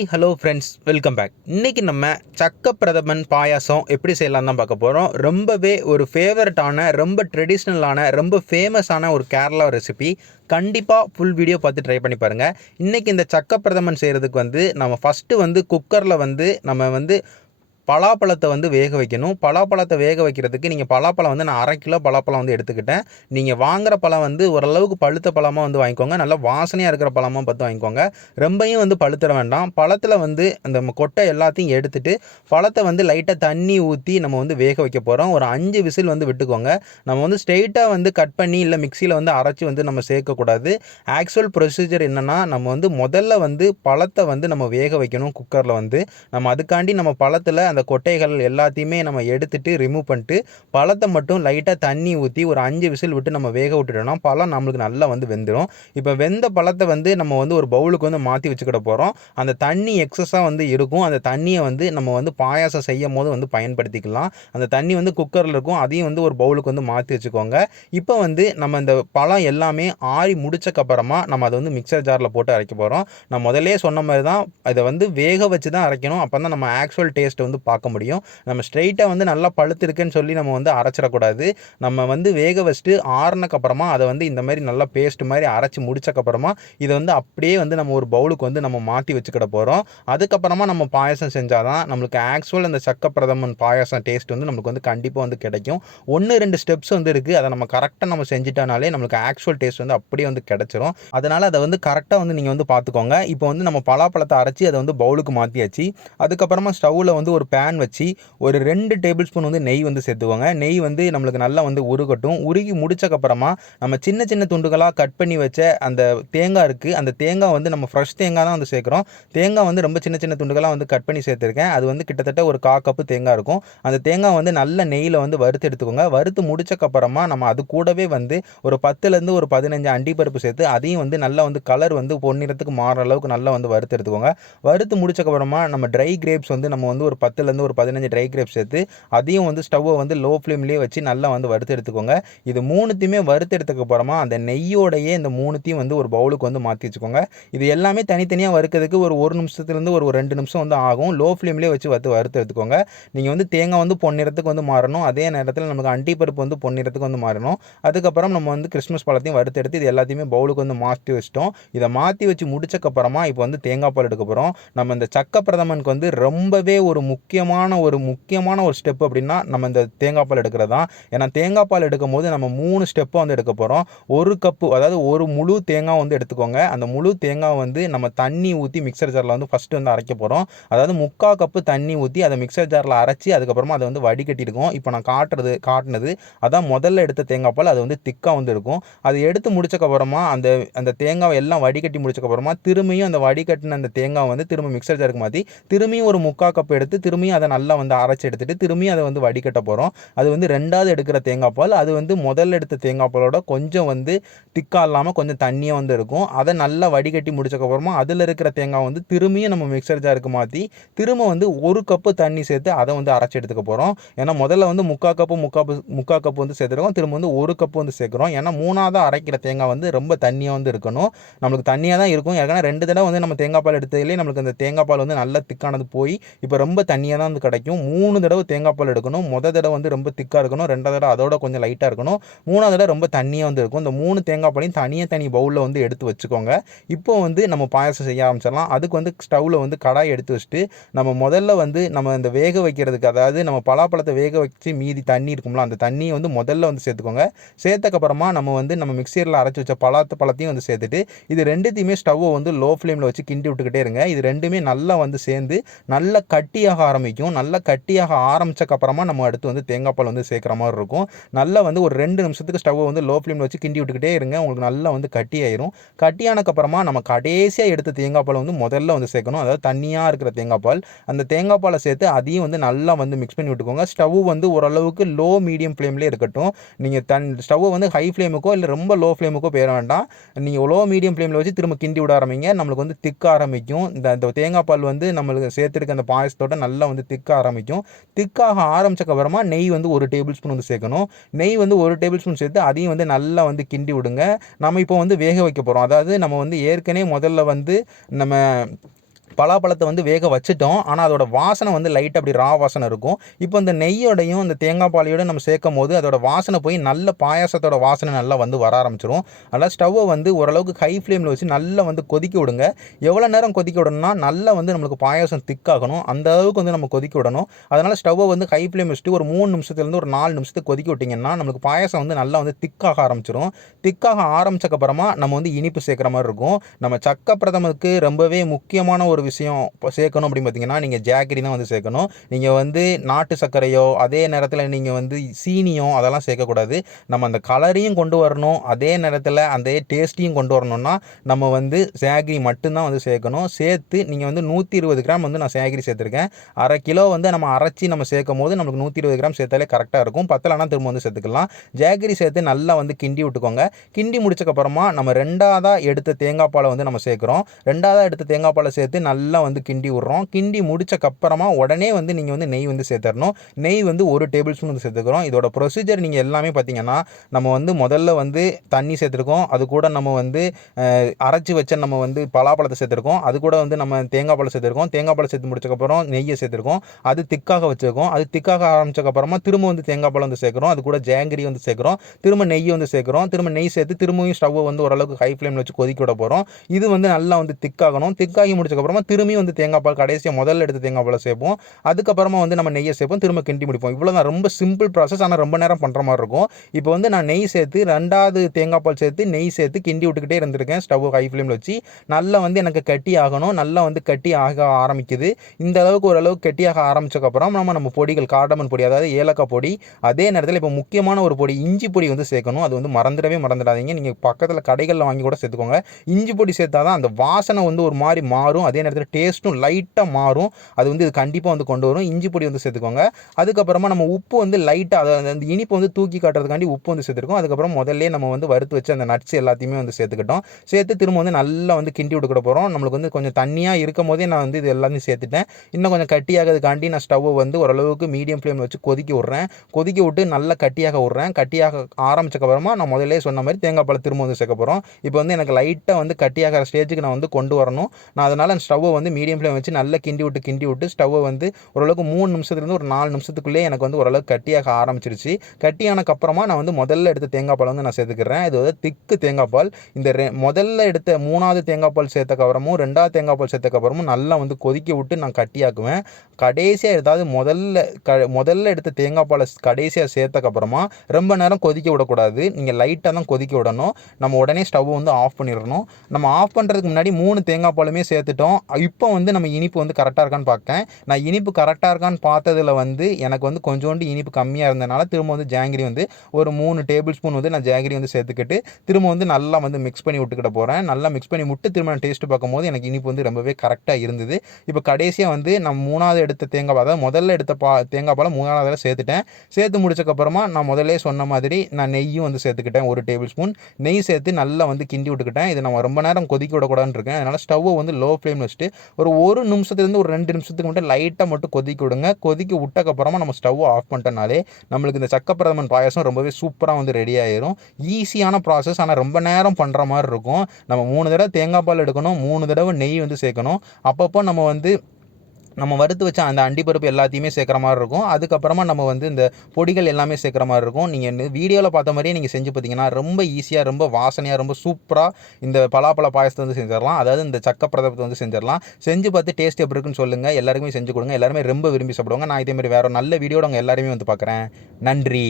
Hi hello friends, welcome back. இன்றைக்கி நம்ம சக்க பிரதமன் பாயாசம் எப்படி செய்யலாம் தான் பார்க்க போகிறோம். ரொம்பவே ஒரு ஃபேவரட்டான, ரொம்ப ட்ரெடிஷ்னலான, ரொம்ப ஃபேமஸான ஒரு கேரளா ரெசிபி. கண்டிப்பாக ஃபுல் வீடியோ பார்த்து ட்ரை பண்ணி பாருங்கள். இன்றைக்கி இந்த சக்க பிரதமன் செய்கிறதுக்கு நம்ம ஃபஸ்ட்டு குக்கரில் நம்ம பலாப்பழத்தை வேக வைக்கணும். பலாப்பழத்தை வேக வைக்கிறதுக்கு நீங்கள் பலாப்பழம் நான் 1/2 கிலோ பலாப்பழம் எடுத்துக்கிட்டேன். நீங்கள் வாங்குகிற பழம் ஓரளவுக்கு பழுத்த பழமாக வாங்கிக்கோங்க. நல்லா வாசனையாக இருக்கிற பழமாக பார்த்து வாங்கிக்கோங்க. ரொம்பையும் பழுத்திட வேண்டாம். பழத்தில் அந்த கொட்டை எல்லாத்தையும் எடுத்துட்டு பழத்தை லைட்டாக தண்ணி ஊற்றி நம்ம வேக வைக்க போகிறோம். ஒரு 5 விசில் விட்டுக்கோங்க. நம்ம ஸ்ட்ரெயிட்டாக கட் பண்ணி இல்லை மிக்சியில் அரைச்சி நம்ம சேர்க்கக்கூடாது. ஆக்சுவல் ப்ரொசீஜர் என்னென்னா, நம்ம முதல்ல பழத்தை நம்ம வேக வைக்கணும் குக்கரில். நம்ம அதுக்காண்டி நம்ம பழத்தில் அந்த கொட்டைகள் எல்லாத்தையுமே நம்ம எடுத்துட்டு ரிமூவ் பண்ணிட்டு பழத்தை மட்டும் லைட்டாக தண்ணி ஊற்றி ஒரு 5 விசில் விட்டு நம்ம வேக விட்டுட்டோம்னா பழம் நம்மளுக்கு நல்லா வெந்துடும். இப்போ வெந்த பழத்தை நம்ம ஒரு பவுலுக்கு மாற்றி வச்சுக்கிட போகிறோம். அந்த தண்ணி எக்ஸஸாக இருக்கும். அந்த தண்ணியை நம்ம பாயாசம் செய்யும் போது பயன்படுத்திக்கலாம். அந்த தண்ணி குக்கரில் இருக்கும். அதையும் ஒரு பவுலுக்கு மாற்றி வச்சுக்கோங்க. இப்போ நம்ம இந்த பழம் எல்லாமே ஆறி முடிச்சக்கப்புறமா நம்ம அதை மிக்சர் ஜாரில் போட்டு அரைக்க போகிறோம். நான் முதலே சொன்ன மாதிரி தான் இதை வேக வச்சு தான் அரைக்கணும். அப்போ தான் நம்ம ஆக்சுவல் டேஸ்ட் பார்க்க முடியும். நம்ம ஸ்ட்ரெயிட்டாக நல்லா பழுத்திருக்குன்னு சொல்லி நம்ம அரைச்சிடக்கூடாது. நம்ம வேக வச்சுட்டு ஆறுனக்கப்புறமா அதை இந்த மாதிரி நல்லா பேஸ்ட் மாதிரி அரைச்சி முடிச்சக்கப்புறமா இதை அப்படியே நம்ம ஒரு பவுலுக்கு நம்ம மாற்றி வச்சுக்கிட போகிறோம். அதுக்கப்புறமா நம்ம பாயசம் செஞ்சால் தான் நம்மளுக்கு ஆக்சுவல் அந்த சக்க பிரதமன் பாயசம் டேஸ்ட் நம்மளுக்கு கண்டிப்பாக கிடைக்கும். 1-2 ஸ்டெப்ஸ் இருக்குது. அதை நம்ம கரெக்டாக நம்ம செஞ்சுட்டானாலே நம்மளுக்கு ஆக்சுவல் டேஸ்ட் அப்படியே கிடைச்சிரும். அதனால் அதை கரெக்டாக நீங்கள் பார்த்துக்கோங்க. இப்போ நம்ம பலாப்பழத்தை அரைச்சி அதை பவுலுக்கு மாற்றியாச்சு. அதுக்கப்புறமா ஸ்டவ்வில் ஒரு பேன் வச்சு ஒரு 2 டேபிள் ஸ்பூன் நெய் சேர்த்துக்கோங்க. நெய் நம்மளுக்கு நல்லா உருகட்டும். உருகி முடிச்சக்கப்புறமா நம்ம சின்ன சின்ன துண்டுகளாக கட் பண்ணி வச்ச அந்த தேங்காய் இருக்குது. அந்த தேங்காய் நம்ம ஃப்ரெஷ் தேங்காய் தான் சேர்க்குறோம். தேங்காய் ரொம்ப சின்ன சின்ன துண்டுகளாக கட் பண்ணி சேர்த்துருக்கேன். அது கிட்டத்தட்ட ஒரு 1/4 கப்பு தேங்காய் இருக்கும். அந்த தேங்காய் நல்ல நெய்யில் வறுத்து எடுத்துக்கோங்க. வறுத்து முடிச்சக்கப்புறமா நம்ம அது கூடவே ஒரு 10லேருந்து ஒரு 15 அண்டிப்பருப்பு சேர்த்து அதையும் நல்லா கலர் பொன்னிறத்துக்கு மாறுற அளவுக்கு நல்லா வறுத்து எடுத்துக்கோங்க. வறுத்து முடிச்சக்கப்புறமா நம்ம ட்ரை கிரேப்ஸ் நம்ம ஒரு 10லேருந்து ஒரு 15 ட்ரை கிரேப்ஸ் சேர்த்து அதையும் ஸ்டவ்வை லோ ஃப்ளேம்லேயே வச்சு நல்லா வறுத்து எடுத்துக்கோங்க. இது 3த்தையுமே வறுத்து எடுத்துக்கப்புறமா அந்த நெய்யோடையே இந்த 3த்தையும் ஒரு பவுலுக்கு மாற்றி வச்சுக்கோங்க. இது எல்லாமே தனித்தனியாக வறுக்கிறதுக்கு ஒரு நிமிஷத்துலேருந்து ஒரு 2 நிமிஷம் ஆகும். லோ ஃப்ளேம்லேயே வச்சு வறுத்து எடுத்துக்கோங்க. நீங்கள் தேங்காய் பொன்னிறத்துக்கு மாறணும். அதே நேரத்தில் நமக்கு அண்டிப்பருப்பு பொன்னிறத்துக்கு மாறணும். அதுக்கப்புறம் நம்ம கிறிஸ்மஸ் பழத்தையும் வறுத்து எடுத்து இது எல்லாத்தையுமே பவுலுக்கு மாற்றி வச்சிட்டோம். இதை மாற்றி வச்சு முடிச்சக்கப்புறமா இப்போ தேங்காய் பால் எடுக்க போகிறோம். நம்ம இந்த சக்க பிரதமனுக்கு ரொம்பவே ஒரு முக்கியமான ஒரு ஸ்டெப் அப்படின்னா நம்ம இந்த தேங்காய் பால் எடுக்கிறது தான். ஏன்னா தேங்காய் பால் எடுக்கும் போது நம்ம 3 ஸ்டெப்பை எடுக்க போகிறோம். 1 கப்பு, அதாவது ஒரு முழு தேங்காய் எடுத்துக்கோங்க. அந்த முழு தேங்காய் நம்ம தண்ணி ஊற்றி மிக்சர் ஜாரில் ஃபஸ்ட்டு அரைக்க போகிறோம். அதாவது 3/4 கப்பு தண்ணி ஊற்றி அதை மிக்சர் ஜாரில் அரைச்சி அதுக்கப்புறமா அதை வடிகட்டியிருக்கோம். இப்போ நான் காட்டினது அதான் முதல்ல எடுத்த தேங்காய் பால். அது திக்காக இருக்கும். அதை எடுத்து முடிச்சக்கப்புறமா அந்த தேங்காய் எல்லாம் வடிகட்டி முடிச்சக்கப்புறமா திரும்பியும் அந்த வடிகட்டின அந்த தேங்காய் திரும்ப மிக்சர் ஜாருக்கு மாற்றி திரும்பியும் ஒரு 3/4 கப் எடுத்து திரும்பியும் அதை நல்லா அரைச்சி எடுத்துட்டு திரும்பியும் அதை வடிகட்ட போகிறோம். அது 2வது எடுக்கிற தேங்காய் பால். அது முதல்ல எடுத்த தேங்காய் பாலோட கொஞ்சம் திக்காக இல்லாமல் கொஞ்சம் தண்ணியாக இருக்கும். அதை நல்லா வடிகட்டி முடிச்சக்கப்புறமா அதில் இருக்கிற தேங்காய் திரும்பியும் நம்ம மிக்சர் ஜாருக்கு மாற்றி திரும்ப 1 கப்பு தண்ணி சேர்த்து அதை அரைச்சி எடுத்துக்க போகிறோம். ஏன்னா முதல்ல 3/4 கப்பு சேர்த்துருக்கோம். திரும்ப 1 கப்பு சேர்க்குறோம். ஏன்னா 3வது அரைக்கிற தேங்காய் ரொம்ப தண்ணியாக இருக்கணும். நம்மளுக்கு தண்ணியாக தான் இருக்கும். ஏன்னா 2 தடவை நம்ம தேங்காய் பால் எடுத்ததுலேயே நம்மளுக்கு அந்த தேங்காய் பால் நல்லா திக்கானது போய் இப்போ ரொம்ப தண்ணியாக தான் கிடைக்கும். 3 தடவை தேங்காய் பால் எடுக்கணும். முதல் தடவை ரொம்ப திக்காக இருக்கணும். 2வது தடவை அதோட கொஞ்சம் லைட்டாக இருக்கணும். 3வது தடவை ரொம்ப தண்ணியாக இருக்கும். இந்த 3 தேங்காய் பாலையும் தனி பவுலில் எடுத்து வச்சுக்கோங்க. இப்போ நம்ம பாயாசம் செய்ய ஆரம்பிச்சிடலாம். அதுக்கு ஸ்டவ்வில் கடாய் எடுத்து வச்சுட்டு நம்ம முதல்ல நம்ம இந்த வேக வைக்கிறதுக்கு, அதாவது நம்ம பலாப்பழத்தை வேக வச்சு மீதி தண்ணி இருக்கும்ல, அந்த தண்ணியை முதல்ல சேர்த்துக்கோங்க. சேர்த்தக்கப்புறமா நம்ம மிக்சியில் அரைச்சி வச்ச பழத்தையும் சேர்த்துட்டு இது 2த்தையுமே ஸ்டவ்வை லோ ஃப்ளேமில் வச்சு கிண்டி விட்டுக்கிட்டே இருங்க. இது 2மே நல்லா சேர்ந்து நல்லா கட்டியாக ஆரம்பிக்கும். நல்லா கட்டியாக ஆரம்பிச்சக்கப்புறமா நம்ம அடுத்து தேங்காய் பால் சேர்க்குற மாதிரி இருக்கும். நல்லா ஒரு 2 நிமிஷத்துக்கு ஸ்டவ்வை லோ ஃப்ளேமில் வச்சு கிண்டி விட்டுக்கிட்டே இருங்க. உங்களுக்கு நல்லா கட்டியாயிரும். கட்டியானக்கப்புறமா நம்ம கடைசியாக எடுத்த தேங்காய் பால் முதல்ல சேர்க்கணும். அதாவது தண்ணியாக இருக்கிற தேங்காய் பால். அந்த தேங்காய் பாலை சேர்த்து அதையும் நல்லா மிக்ஸ் பண்ணி விட்டுக்கோங்க. ஸ்டவ் ஓரளவுக்கு லோ மீடியம் ஃப்ளேம்லேயே இருக்கட்டும். நீங்கள் ஸ்டவ்வை ஹை ஃப்ளேமுக்கோ இல்லை ரொம்ப லோ ஃப்ளேமுக்கோ போயிட வேண்டாம். நீங்கள் லோ மீடியம் ஃப்ளேமில் வச்சு திரும்ப கிண்டி விட ஆரம்பிங்க. நம்மளுக்கு திக்க ஆரம்பிக்கும். இந்த தேங்காய் பால் நம்மளுக்கு சேர்த்துருக்க அந்த பாயசத்தோட நல்லா திக்க ஆரம்பிக்கும். திக்காக ஆரம்பிச்சக்கப்புறமா நெய் 1 டேபிள் ஸ்பூன் சேர்க்கணும். நெய் 1 டேபிள் ஸ்பூன் சேர்த்து அதையும் நல்லா கிண்டி விடுங்க. நம்ம இப்போ வேக வைக்க போகிறோம். அதாவது நம்ம ஏற்கனவே முதல்ல நம்ம பலாப்பழத்தை வந்து வேக வச்சுட்டோம். ஆனால் அதோட வாசனை வந்து லைட்டாக அப்படி ரா வாசனை இருக்கும். இப்போ இந்த நெய்யோடையும் இந்த தேங்காய் பாலையோட நம்ம சேர்க்கும் போது அதோட வாசனை போய் நல்ல பாயாசத்தோட வாசனை நல்லா வந்து வர ஆரம்பிச்சிடும். அதனால் ஸ்டவ்வை வந்து ஓரளவுக்கு ஹை ஃப்ளேமில் வச்சு நல்லா வந்து கொதிக்க விடுங்க. எவ்வளோ நேரம் கொதிக்க விடணும்னா நல்லா வந்து நம்மளுக்கு பாயாசம் திக்காகணும். அந்த அளவுக்கு வந்து நம்ம கொதிக்க விடணும். அதனால் ஸ்டவ்வை வந்து ஹை ஃப்ளேம் வச்சுட்டு ஒரு 3 நிமிஷத்துலேருந்து ஒரு 4 நிமிஷத்துக்கு கொதிக்க விட்டிங்கன்னா நம்மளுக்கு பாயாசம் வந்து நல்லா வந்து திக்காக ஆரம்பிச்சிடும். திக்காக ஆரம்பிச்சக்கப்புறமா நம்ம வந்து இனிப்பு சேர்க்குற மாதிரி இருக்கும். நம்ம சக்க பிரதமருக்கு ரொம்பவே முக்கியமான ஒரு விஷயம் இப்போ சேர்க்கணும் அப்படின்னு பார்த்தீங்கன்னா நீங்கள் ஜாகரி தான் வந்து சேர்க்கணும். நீங்கள் வந்து நாட்டு சர்க்கரையோ அதே நேரத்தில் நீங்கள் வந்து சீனியோ அதெல்லாம் சேர்க்கக்கூடாது. நம்ம அந்த கலரையும் கொண்டு வரணும், அதே நேரத்தில் அந்த டேஸ்ட்டையும் கொண்டு வரணும்னா நம்ம வந்து ஜாகரி மட்டும்தான் வந்து சேர்க்கணும். சேர்த்து நீங்கள் வந்து 120 கிராம் வந்து நான் ஜாகரி சேர்த்துருக்கேன். அரை கிலோ வந்து நம்ம அரைச்சி நம்ம சேர்க்கும் போது நம்மளுக்கு 120 கிராம் சேர்த்தாலே கரெக்டாக இருக்கும். பத்தலைனா திரும்ப வந்து சேர்த்துக்கலாம். ஜாகரி சேர்த்து நல்லா வந்து கிண்டி விட்டுக்கோங்க. கிண்டி முடிச்சக்கப்புறமா நம்ம ரெண்டாவதாக எடுத்த தேங்காய் பாலை வந்து நம்ம சேர்க்குறோம். ரெண்டாவதாக எடுத்த தேங்காய் பாலை சேர்த்து நல்லா வந்து கிண்டி விட்றோம். கிண்டி முடிச்சக்கப்புறமா உடனே வந்து நீங்கள் வந்து நெய் வந்து சேர்த்துடணும். நெய் வந்து 1 டேபிள் ஸ்பூன் வந்து சேர்த்துக்கிறோம். இதோட ப்ரொசீஜர் நீங்கள் எல்லாமே பார்த்தீங்கன்னா நம்ம வந்து முதல்ல வந்து தண்ணி சேர்த்துருக்கோம். அது கூட நம்ம வந்து அரைச்சி வச்ச நம்ம வந்து பலாப்பழத்தை சேர்த்துருக்கோம். அது கூட வந்து நம்ம தேங்காய் பழம் சேர்த்துருக்கோம். தேங்காய் பழம் சேர்த்து முடிச்சக்கப்புறம் நெய்யை சேர்த்துருக்கோம். அது திக்காக வச்சுருக்கோம். அது திக்காக ஆரம்பிச்சக்கப்புறமா திரும்ப வந்து தேங்காய் பழம் வந்து சேர்க்குறோம். அது கூட ஜாங்கிரி வந்து சேர்க்குறோம். திரும்ப நெய் வந்து சேர்க்குறோம். திரும்ப நெய் சேர்த்து திரும்பியும் ஸ்டவ்வை வந்து ஓரளவுக்கு ஹை ஃப்ளேமில் வச்சு கொதிக்க விட போகிறோம். இது வந்து நல்லா வந்து திக்காகணும். திக்காகி முடிச்சக்கப்புறமா திரும்பியும் வந்து தேங்காய் பால் கடைசியாக முதல்ல எடுத்து தேங்காய் பாலை சேர்ப்போம். அதுக்கப்புறமா வந்து நம்ம நெய்யை சேர்ப்போம். திரும்ப கிண்டி முடிப்போம். இவ்வளோ தான். ரொம்ப சிம்பிள் ப்ராசஸ். ஆனால் ரொம்ப நேரம் பண்ணுற மாதிரி இருக்கும். இப்போ வந்து நான் நெய் சேர்த்து ரெண்டாவது தேங்காய் பால் சேர்த்து நெய் சேர்த்து கிண்டி விட்டுக்கிட்டே இருந்திருக்கேன் ஸ்டவ் ஹை ஃப்ளேமில் வச்சு. நல்லா வந்து எனக்கு கட்டி ஆகணும். நல்லா வந்து கட்டி ஆக ஆரம்பிக்குது. இந்த அளவுக்கு ஓரளவுக்கு கட்டியாக ஆரம்பிச்சக்கப்புறம் நம்ம பொடிகள் கார்டமன் பொடி, அதாவது ஏலக்காய் பொடி, அதே நேரத்தில் இப்போ முக்கியமான ஒரு பொடி இஞ்சி பொடி வந்து சேர்க்கணும். அது வந்து மறந்துடாதீங்க. நீங்கள் பக்கத்தில் கடைகளில் வாங்கி கூட சேர்த்துக்கோங்க. இஞ்சி பொடி சேர்த்தா தான் அந்த வாசனை வந்து ஒரு மாதிரி மாறும். அதே நேரத்தில் டேஸ்ட்டும் லைட்டாக மாறும். அது வந்து இது கண்டிப்பாக வந்து கொண்டு வரும். இஞ்சி பொடி வந்து சேர்த்துக்கோங்க. அதுக்கப்புறமா நம்ம உப்பு வந்து லைட்டாக அதாவது அந்த இனிப்பு வந்து தூக்கி காட்டுறதுக்காண்டி உப்பு வந்து சேர்த்துருக்கோம். அதுக்கப்புறம் முதல்ல நம்ம வந்து வறுத்து வச்சு அந்த நட்ஸ் எல்லாத்தையுமே வந்து சேர்த்துக்கிட்டோம். சேர்த்து திரும்ப வந்து நல்லா வந்து கிண்டி விட்டுக்கிட போகிறோம். நம்மளுக்கு வந்து கொஞ்சம் தண்ணியாக இருக்கும் போதே நான் வந்து இது எல்லாத்தையும் சேர்த்துட்டேன். இன்னும் கொஞ்சம் கட்டியாகிறதுக்காண்டி நான் ஸ்டவ்வை வந்து ஓரளவுக்கு மீடியம் ஃப்ளேமில் வச்சு கொதிக்க விட்றேன். கொதிக்க விட்டு நல்லா கட்டியாக விட்றேன். கட்டியாக ஆரம்பிச்சக்கப்புறமா நான் முதல்ல சொன்ன மாதிரி தேங்காய் பால் திரும்ப வந்து சேர்க்க போகிறோம். இப்போ வந்து எனக்கு லைட்டாக வந்து கட்டியாகிற ஸ்டேஜுக்கு நான் வந்து கொண்டு வரணும். நான் அதனால் ஸ்டவ்வை வந்து மீடியம் ஃப்ளேம் வச்சு நல்லா கிண்டி விட்டு ஸ்டவ்வை வந்து ஓரளவுக்கு 3 நிமிஷத்துலேருந்து ஒரு 4 நிமிஷத்துக்குள்ளே எனக்கு வந்து ஓரளவுக்கு கட்டியாக ஆரம்பிச்சிருச்சு. கட்டியானக்கப்புறமா நான் வந்து முதல்ல எடுத்த தேங்காய் பால் வந்து நான் சேர்த்துக்கிறேன். இது வந்து திக்கு தேங்காய் பால். இந்த முதல்ல எடுத்த 3வது தேங்காய் பால் சேர்த்தக்கப்புறமும் 2வது தேங்காய் பால் சேர்த்தக்கப்புறமும் நல்லா வந்து கொதிக்க விட்டு நான் கட்டியாக்குவேன். கடைசியாக ஏதாவது முதல்ல எடுத்த தேங்காய் பாலை கடைசியாக சேர்த்தக்கப்புறமா ரொம்ப நேரம் கொதிக்க விடக்கூடாது. நீங்கள் லைட்டாக தான் கொதிக்க விடணும். நம்ம உடனே ஸ்டவ் வந்து ஆஃப் பண்ணிடணும். நம்ம ஆஃப் பண்ணுறதுக்கு முன்னாடி 3 தேங்காய் பாலுமே சேர்த்துட்டோம். இப்போ வந்து நம்ம இனிப்பு வந்து கரெக்டாக இருக்கான்னு பார்த்தேன். நான் இனிப்பு கரெக்டாக இருக்கான்னு பார்த்ததில் வந்து எனக்கு வந்து கொஞ்சோண்டு இனிப்பு கம்மியாக இருந்ததுனால திரும்ப வந்து ஜாங்கிரி வந்து ஒரு 3 டேபிள் ஸ்பூன் வந்து நான் ஜாங்கிரி வந்து சேர்த்துக்கிட்டு திரும்ப வந்து நல்லா வந்து மிக்ஸ் பண்ணி விட்டுக்கிட போகிறேன். நல்லா மிக்ஸ் பண்ணி விட்டு திரும்ப நான் டேஸ்ட்டு பார்க்கும்போது எனக்கு இனிப்பு வந்து ரொம்பவே கரெக்டாக இருந்தது. இப்போ கடைசியாக வந்து நான் 3வது எடுத்த தேங்காய் பால், அதாவது முதல்ல எடுத்த தேங்காய் பாலை 3வது சேர்த்துட்டேன். சேர்த்து முடிச்சக்கப்புறமா நான் முதல்ல சொன்ன மாதிரி நான் நெய்யும் வந்து சேர்த்துக்கிட்டேன். 1 டேபிள் ஸ்பூன் நெய் சேர்த்து நல்லா வந்து கிண்டி விட்டுக்கிட்டேன். இதை நம்ம ரொம்ப நேரம் கொதிக்க விடக்கூடாதுன்னு இருக்கேன். அதனால் ஸ்டவ்வை வந்து லோ ஃப்ளேமில் வச்சுட்டு ஒரு நிமிஷத்துலேருந்து ஒரு 2 நிமிஷத்துக்கு மட்டும் லைட்டாக மட்டும் கொதிக்க விடுங்க. கொதிக்க விட்டக்கப்புறமா நம்ம ஸ்டவ்வை ஆஃப் பண்ணிட்டனாலே நம்மளுக்கு இந்த சக்க பிரதமன் பாயாசம் ரொம்பவே சூப்பராக வந்து ரெடி ஆயிரும். ஈஸியான ப்ராசஸ். ஆனால் ரொம்ப நேரம் பண்ணுற மாதிரி இருக்கும். நம்ம 3 தடவை தேங்காய் பால் எடுக்கணும், 3 தடவை நெய் வந்து சேர்க்கணும். அப்பப்போ நம்ம வறுத்து வச்ச அந்த அண்டிப்பருப்பு எல்லாத்தையுமே சேர்க்குற மாதிரி இருக்கும். அதுக்கப்புறமா நம்ம வந்து இந்த பொடிகள் எல்லாமே சேர்க்குற மாதிரி இருக்கும். நீங்கள் வீடியோவில் பார்த்த மாதிரியே நீங்கள் செஞ்சு பார்த்தீங்கன்னா ரொம்ப ஈஸியாக, ரொம்ப வாசனையாக, ரொம்ப சூப்பராக இந்த பலாப்பழ பாயசத்தை வந்து செஞ்சிடலாம். அதாவது இந்த சக்க பிரதமத்தை வந்து செஞ்சிடலாம். செஞ்சு பார்த்து டேஸ்ட் எப்படி இருக்குன்னு சொல்லுங்கள். எல்லாருக்குமே செஞ்சு கொடுங்க. எல்லாருமே ரொம்ப விரும்பி சாப்பிடுவாங்க. நான் இதே மாதிரி வேறு நல்ல வீடியோட உங்கள் எல்லாருமே வந்து பார்க்குறேன். நன்றி.